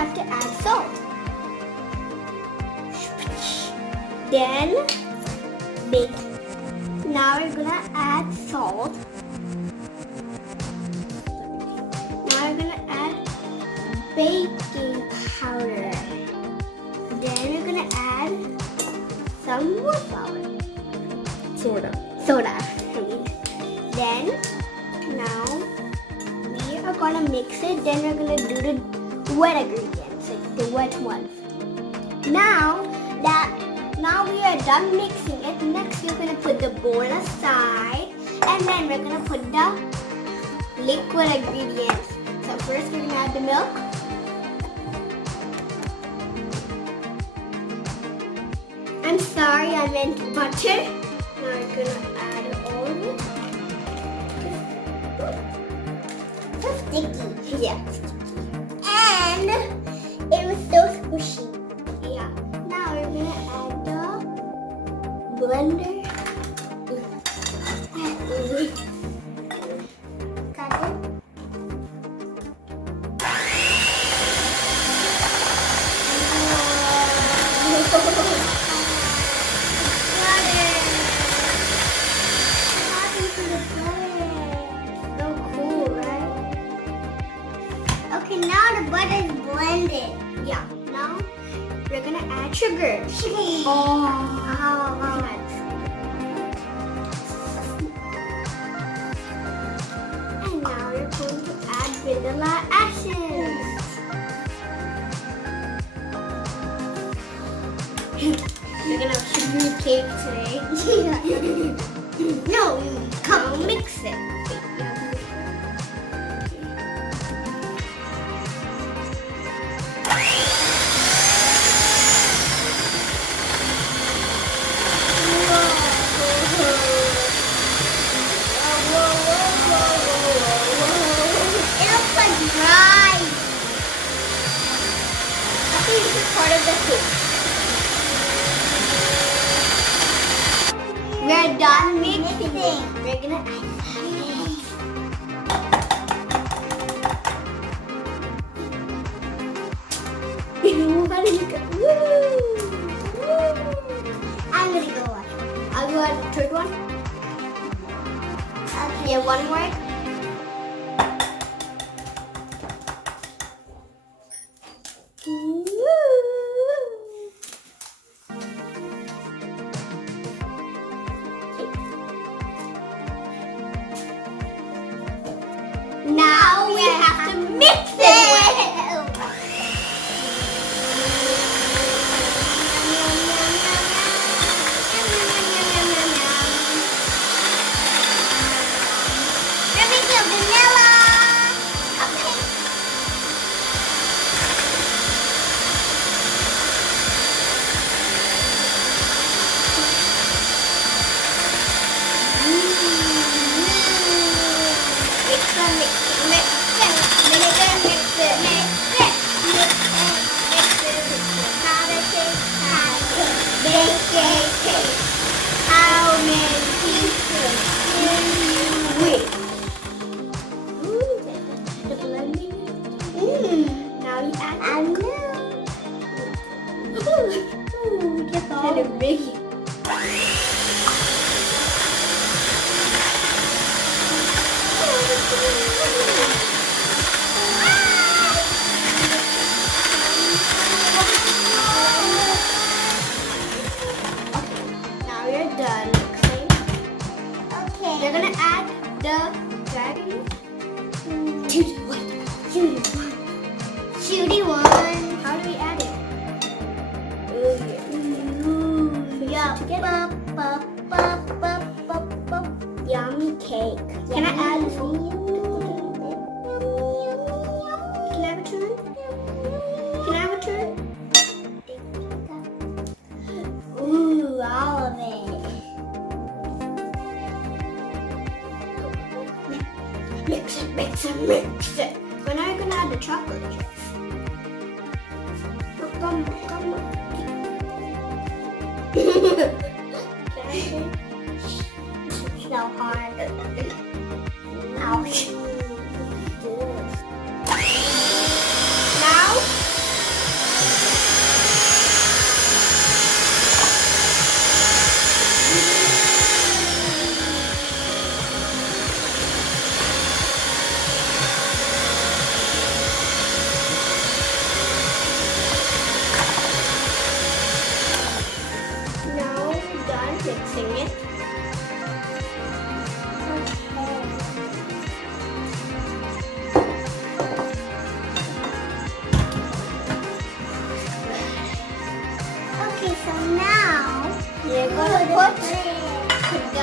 have to add salt. Then bake. Now we're gonna add salt. Now we're gonna add baking powder. Then we're gonna add some more flour. Soda. Soda. Then now we are gonna mix it. Then we're gonna do the wet ingredients, like the wet ones. Now we are done mixing it. Next we're gonna put the bowl aside, and then we're gonna put the liquid ingredients. So first we're gonna add the milk. I'm sorry, I meant butter. Now we're gonna add all of it. So sticky. Yeah, sticky. And it was so squishy. Yeah. Now we're gonna add the blender. Got it? Okay, now the butter is blended. Yeah, now we're gonna add sugar. And now we're going to add vanilla essence. We're gonna have sugary cake today. No, come mix it. Part of the cake. We're done mixing. We're gonna add ice. I'm gonna go watch. I'll go at the third one. Okay, one more. Now we have to mix it. We're making vanilla. How many pieces will you wish? The blending. Now you add milk. Get all the big. Done mixing. Okay. We're gonna add the dragon. Shooty one. How do we add it? Yummy cake. Can I add some? Can I have a turn? Can I have a turn? Ooh, all of it. Mix it, mix it, mix it. We're now gonna add the chocolate chips. So hard. Ouch. Now Okay, so now we're gonna put the cupcake.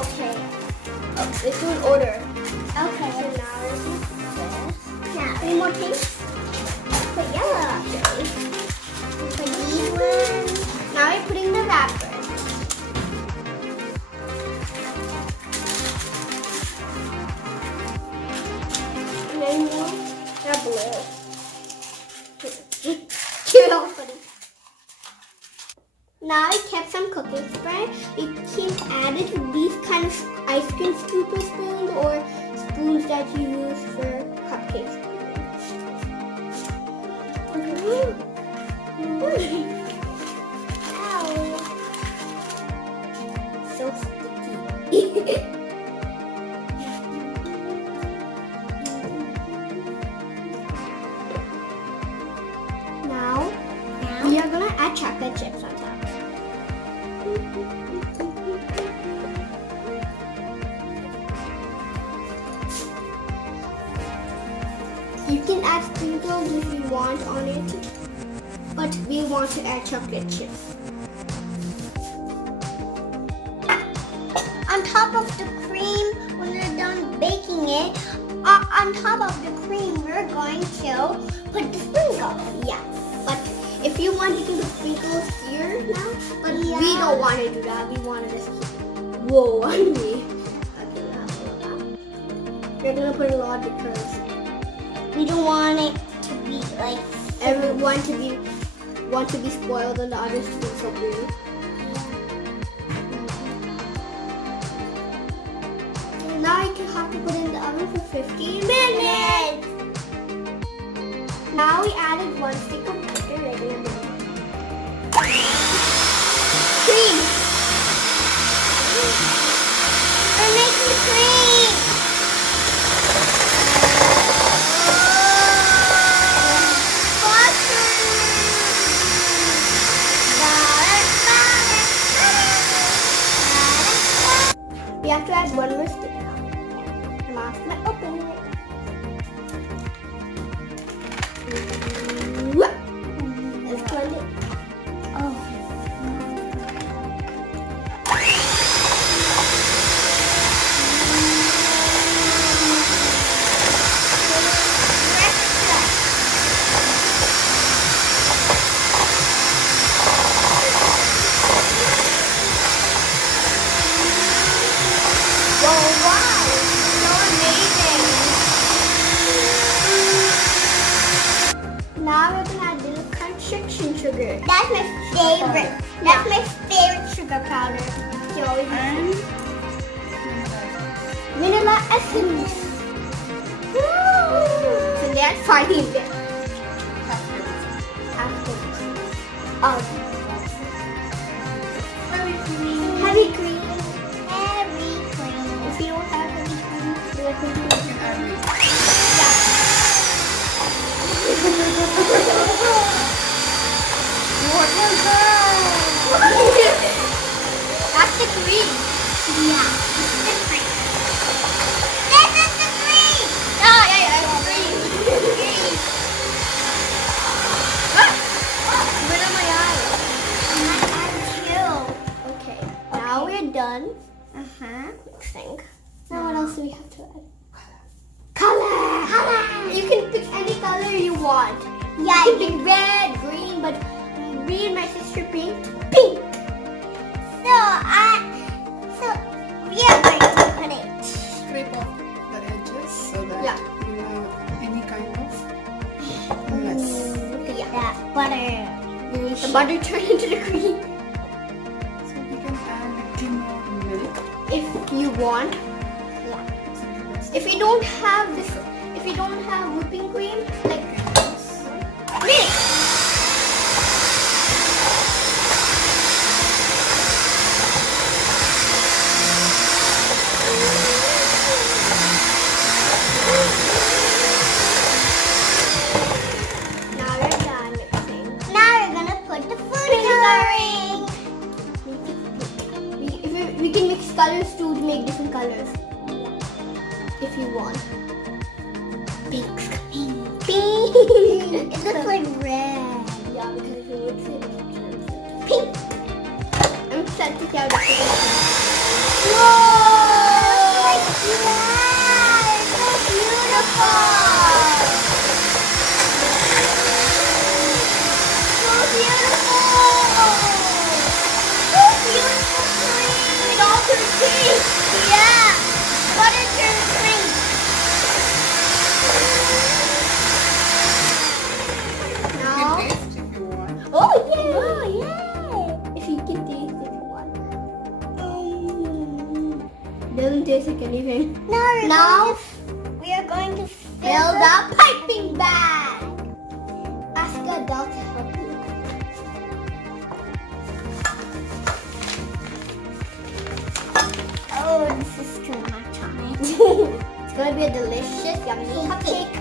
Okay. Let's do an order. Okay. So now we're gonna put this. Now, any more things? Put yellow actually. Put these ones. Now we're putting the wrapper. And then the blue. Cute all funny. Now I kept some cooking spray. You can add it to these kind of ice cream scooper spoons or spoons that you use for cupcakes. Ow. So sticky. Now we are gonna add chocolate chips on top. You can add sprinkles if you want on it, but we want to add chocolate chips. On top of the cream, when we're done baking it, on top of the cream, we're going to put the sprinkles. Yeah, but if you want, you can put sprinkles here now, but we don't want to do that. We want to just keep it. Whoa, I mean. We're going to put a lot because we don't want it to be like everyone want to be spoiled and the others to be so good. Now you can have to put in the oven for 15 minutes. Now we added 1 stick of butter, regular butter. Cream. We're making cream. We have to add 1 more stick now. I'm after my open it. Let's blend it. Oh. Now we're gonna add little confection sugar. That's my favorite. That's my favorite sugar powder. You always use vanilla essence. So that's funny. Heavy cream. Heavy cream. Heavy cream. If you don't have heavy cream, do it for me. What is that? That's the cream. Yeah, this is the cream. This is the cream. Oh, yeah, cream. What are my eyes? My eyes too. Okay, now we're done. Mixing. Now what else do we have to add? Color. You can pick any color you want. Yeah, you can pick red, green, but me and my sister picked pink. So we are going to put it. Scrape off the edges so that you have any kind of mess. Look at that butter. The butter turned into the cream. So we can add a little more milk. If you want. Yeah. If you don't have this, if you don't have whipping cream, like milk. Now we're done mixing. Now we're gonna put the food coloring. We can mix colors too to make different colors. If you want. Pink. It looks like red. Yeah, because if you would say it's pink. I'm excited to see how this is. Whoa! It's so beautiful! So beautiful! So beautiful cream! It all turns pink! Yeah! Butter turns pink! Now... You can taste if you want. Oh, yay! Oh, yay! If you can taste it, if you want. Doesn't taste like anything. Now we are going to fill the piping bag. Ask the adult to help you. Oh, this is too much on it. It's going to be a delicious, yummy cupcake.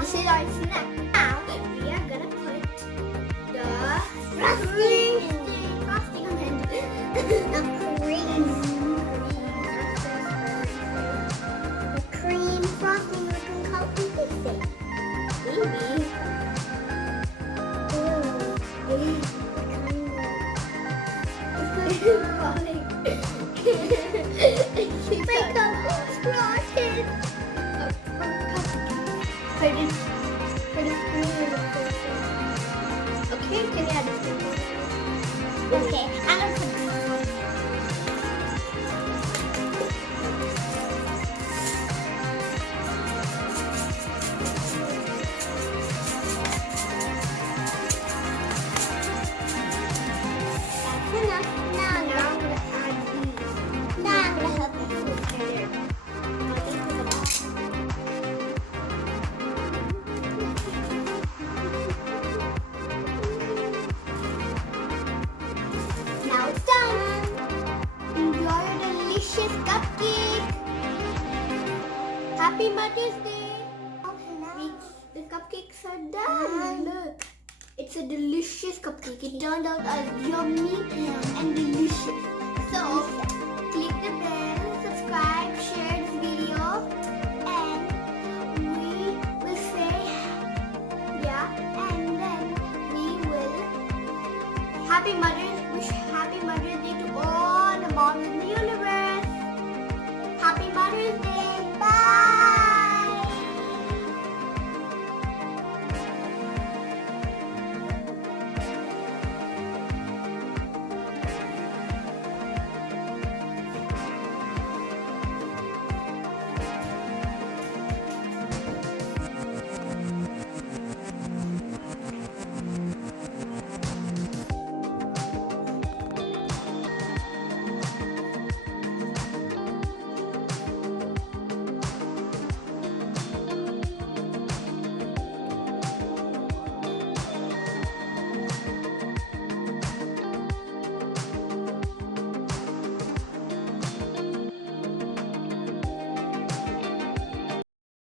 This is our snack. Now we are going to put the frosting on it. The cream frosting we can call confectioners. Maybe. My cup is frosted. Okay, can you add this? Okay, I'm gonna put this on. That's enough. Now I'm gonna add these. Now I'm gonna help you put it in. Now it's done. Enjoy your delicious cupcake. Happy Mother's Day. The cupcakes are done. Look, it's a delicious cupcake. It turned out as yummy and delicious. So, click the bell, subscribe, share this video, and we will say, and then we will Happy Mother's